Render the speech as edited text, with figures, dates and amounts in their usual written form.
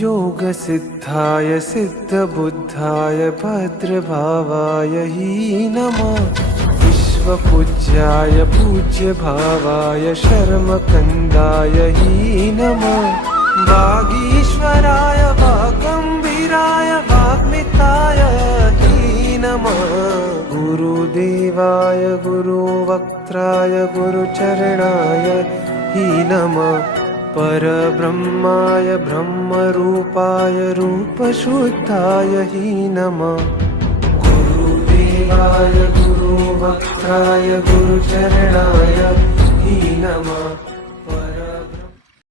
योगसिद्धाय सिद्धबुद्धाय भद्रभावाय हि नमः। विश्वपूज्याय पूज्यभावाय शर्मकन्दाय हि नमः। वागीश्वराय वागम्भीराय वाग्मिताय हि नमः। गुरुदेवाय गुरुवक्त्राय गुरुचरणाय हि नमः। परब्रह्माय ब्रह्मरूपाय रूपशुद्धाय हि नमः। गुरुदेवाय गुरुवक्त्राय गुरुचरणाय हि नमः।